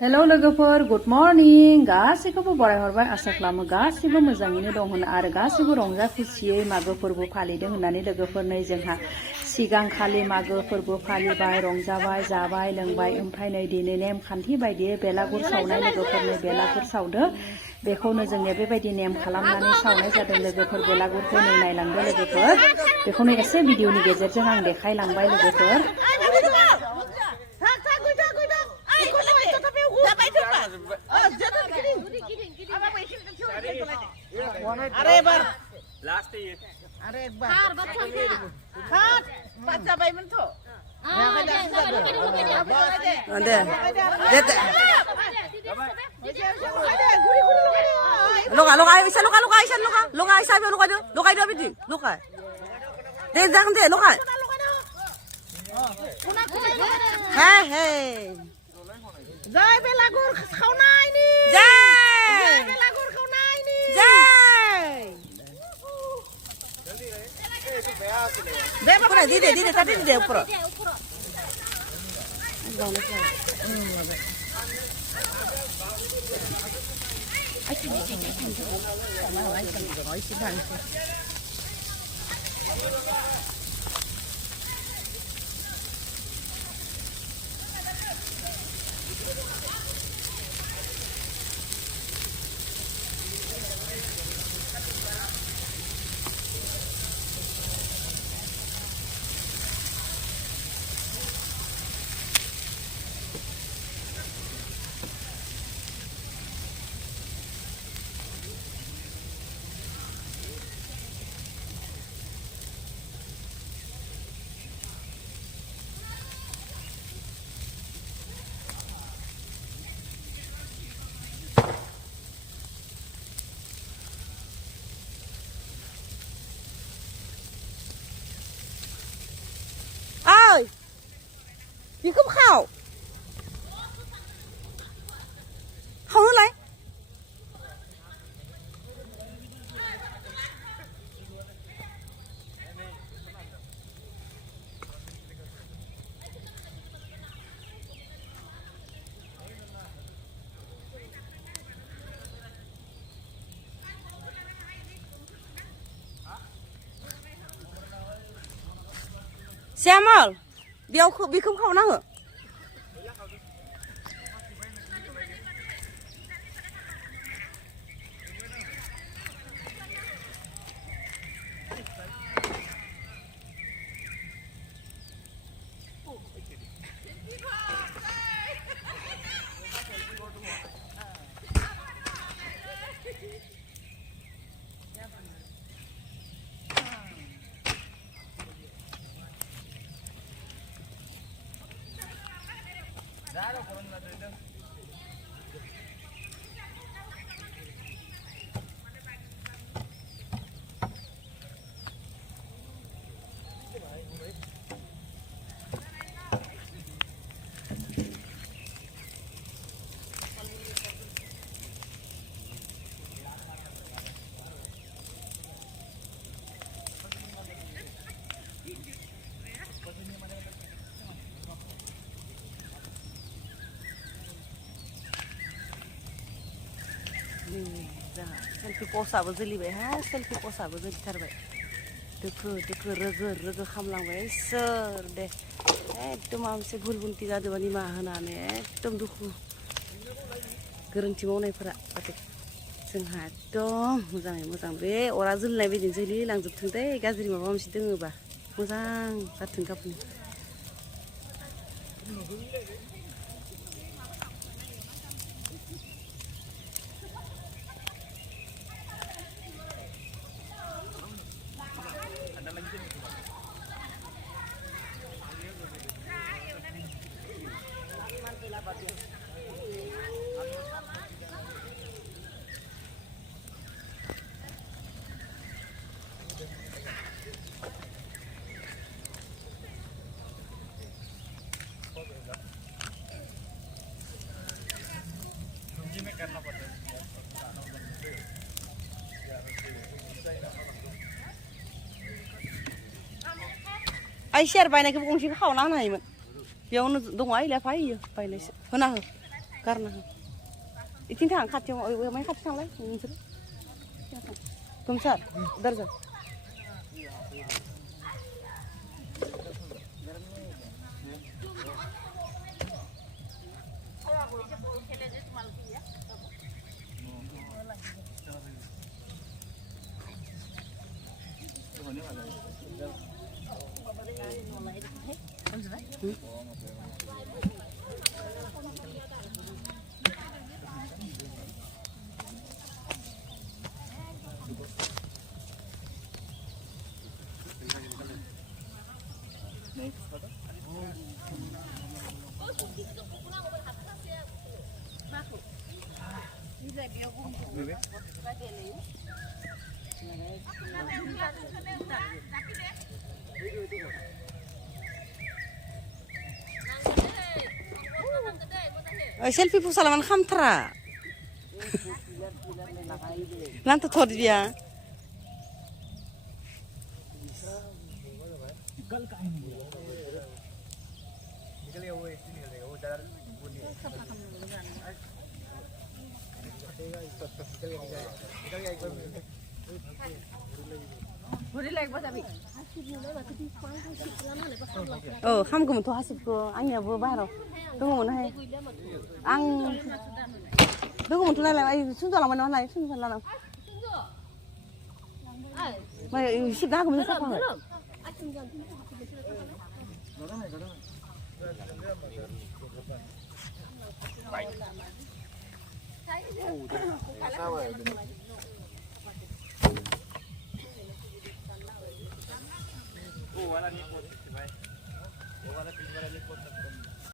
hello लोगोफोर good morning गासैखौबो बरायहरबाय आसा खालामो गासैबो मोजाङैनो दं होनना आरो गासैबो रंजा खुसियै मागो फोरबो फालिदों होननानै लोगोफोर नै जोंहा सिगांखालि मागो फोरबो फालिबाय रंजाबाय जाबाय लोंबाय ओमफ्राय नै दिनै नेमखान्थि बायदियै बेलागुर सावनाय लोगोफोरनो बेलागुर सावदो बेखौनो जोंनिया बेबायदि नेम खालामनानै सावनाय जादों लोगोफोर बेलागुरखौ नै नायलांदो लोगोफोर बेखौनो एसे भिडिअनि गेजेरजों आं देखायलांबाय लोगोफोर अरे बार लास्ट ये अरे एक बार हाथ बच्चा भाई मन तो दे लगा लगा ऐसा लगा लगा ऐसा लगा लगा ऐसा भी लगा दो बिदि लगा दे जागोन दे लगा हे हे जय बेलागुर खावनायनि जय बेलागुर खावनायनि जय दे पूरा दे ताते दे ऊपर ơi đi cướp khảo không nữa lấy xem ơi điều bị không khâu nào hả selfie posaबो जोलिबाय हा selfie posaबो जोलिथारबाय दोखो दोखो रोगो रोगो खामलांबाय सोर दे एकदम आमसे भुल बुन्थि जादोंबा निमाहा होनानै एकदम दुखु गोरोन्थि मावनायफोरा जाहाथे जोंहा एकदम मोजाङै मोजां बे अरा जोलिनाय बायदिनो जोलिलांजोबथों दे गाज्रि माबा मोनसे दोङोबा मोजां जाथों गाबोन ai share bài này cái bông chỉ khảo nắng này mà, giờ nó đông ấy là phải gì, bài này hơn nào गारना हो इथिं थां खाथियाव माय खाथि थांलाय नोंसोर गोमसार दरजा selfie po salaman khamtra lanto thod dia oh hamgum to hasibko anyabu baharo dongmonhaय आं दङमोनथ' नालाय सुनजालांबाय नालाय सुनजालां माय सिबना होगौमोन साफाहाय wala ni pot,